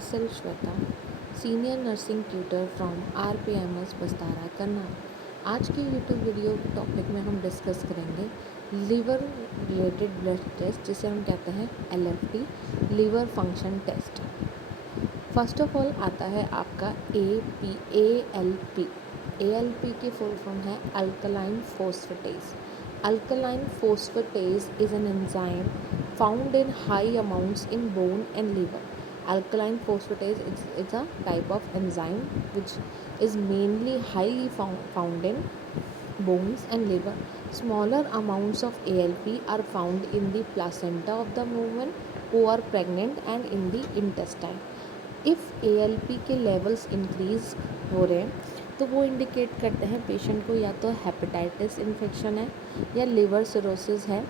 myself Shweta, senior nursing tutor from RPMS Bastara Karnal. आज की YouTube video topic में हम डिस्कस करेंगे लीवर रिलेटेड ब्लड टेस्ट, जिसे हम कहते हैं LFT, liver function test. First of all आता है आपका ALP। ALP की फुल फॉर्म है alkaline phosphatase. Alkaline phosphatase is an enzyme found in high amounts in bone and liver. Alkaline phosphatase is a type of enzyme which is mainly highly found in bones and liver. Smaller amounts of ALP are found in the placenta of the woman who are pregnant and in the intestine. If ALP के levels increase हो रहे हैं तो वो indicate करते हैं patient को या तो हेपेटाइटिस इन्फेक्शन है, या लिवर सिरोसिस है,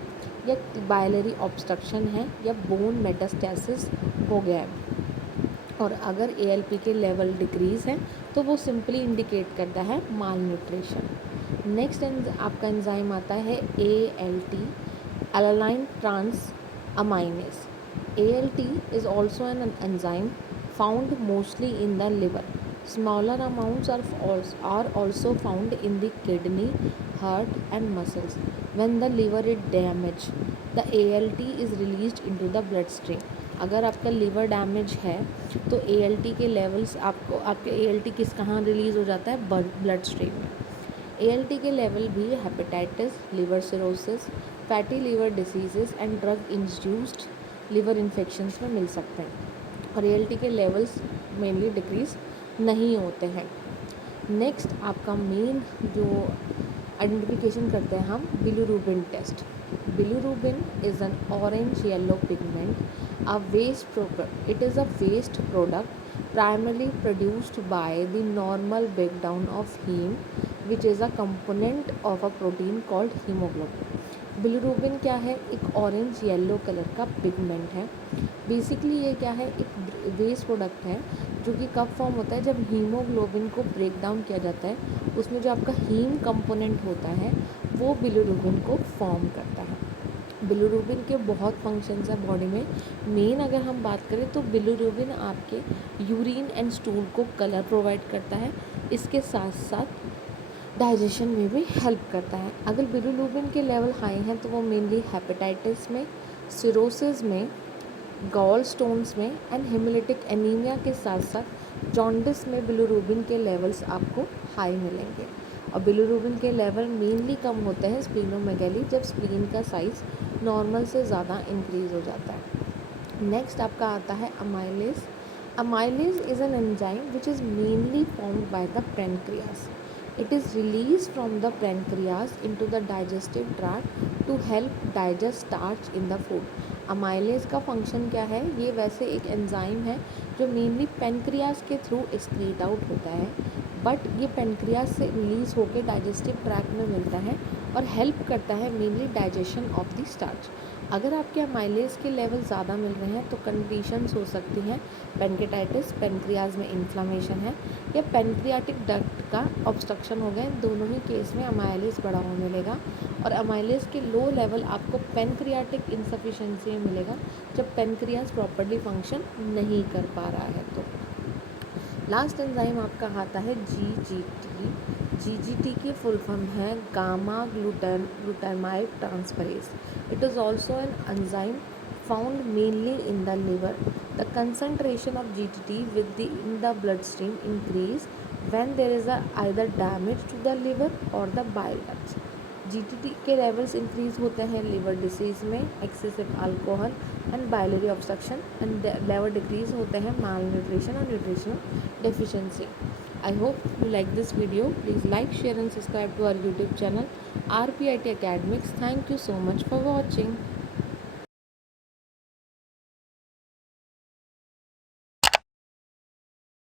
या बाइलरी ऑब्स्ट्रक्शन है, या बोन मेटास्टेसिस हो गया है। और अगर ALP के लेवल डिक्रीज़ हैं तो वो सिंपली इंडिकेट करता है माल न्यूट्रिशन। नेक्स्ट आपका एंजाइम आता है ALT, alanine transaminase. ALT is also an enzyme found mostly in the liver. Smaller amounts are also found in the kidney, heart and muscles. When the liver is damaged, the ALT is released into the bloodstream. अगर आपका liver damage है तो ALT के levels आपके ALT कहाँ release हो जाता है? ब्लड स्ट्रीम में। ALT के लेवल भी hepatitis, liver cirrhosis, fatty liver diseases and drug induced liver infections में मिल सकते हैं, और ALT के लेवल्स मेनली डिक्रीज़ नहीं होते हैं। नेक्स्ट आपका मेन जो आइडेंटिफिकेशन करते हैं हम, bilirubin test. Bilirubin is an orange yellow pigment, a waste product. It is a waste product primarily produced by the normal breakdown of heme, which is a component of a protein called hemoglobin. Bilirubin क्या है? एक orange yellow colour का pigment है। Basically ये क्या है? एक waste product है जो कि कब फॉर्म होता है? जब हीमोग्लोबिन को ब्रेक डाउन किया जाता है, उसमें जो आपका हीम कंपोनेंट होता है वो बिलीरुबिन को फॉर्म करता है। बिलीरुबिन के बहुत फंक्शंस हैं बॉडी में। मेन अगर हम बात करें तो बिलीरुबिन आपके यूरिन एंड स्टूल को कलर प्रोवाइड करता है, इसके साथ साथ डाइजेशन में भी हेल्प करता है। अगर बिलीरुबिन के लेवल हाई हैं तो वो मेनली हेपेटाइटिस में, सिरोसिस में, गॉल स्टोन्स में एंड हेमोलिटिक एनीमिया के साथ साथ जॉन्डिस में बिलीरुबिन के लेवल्स आपको हाई मिलेंगे। और बिलीरुबिन के लेवल मेनली कम होते हैं स्प्लीनोमेगैली, जब स्प्लीन का साइज़ नॉर्मल से ज़्यादा इंक्रीज़ हो जाता है। नेक्स्ट आपका आता है amylase. Amylase is an enzyme which is mainly formed by the pancreas. It is released from the pancreas into the digestive tract to help digest starch in the food. Amylase का function क्या है? ये वैसे एक enzyme है जो mainly pancreas के through excrete out होता है, बट ये पेनक्रियास से रिलीज़ होकर डाइजेस्टिव ट्रैक्ट में मिलता है और हेल्प करता है mainly digestion of the starch. अगर आपके अमाइलेज के लेवल ज़्यादा मिल रहे हैं तो कंडीशंस हो सकती हैं पेनकेटाइटिस, पेनक्रियाज में इन्फ्लामेशन है, या पेनक्रियाटिक डक्ट का ऑब्स्ट्रक्शन हो गया। दोनों ही केस में अमाइलेज बढ़ा हुआ मिलेगा, और अमाइलेज के लो लेवल आपको पेनक्रियाटिक इंसफिशिएंसी में मिलेगा जब पेनक्रियाज प्रॉपर्ली फंक्शन नहीं कर पा रहा है। तो लास्ट एंजाइम आपका आता है GGT। GGT की फुल फॉर्म है gamma glutamide transferase. It is also an enzyme found mainly in the liver. The concentration of GGT in the bloodstream increase when there is either damage to the liver or the bile ducts. GGT के levels increase होते हैं liver disease में, excessive alcohol and biliary obstruction, and level decrease होते हैं माल nutrition और nutritional deficiency. I hope you like this video. Please like, share and subscribe to our YouTube channel RPIT Academics. Thank you so much for watching.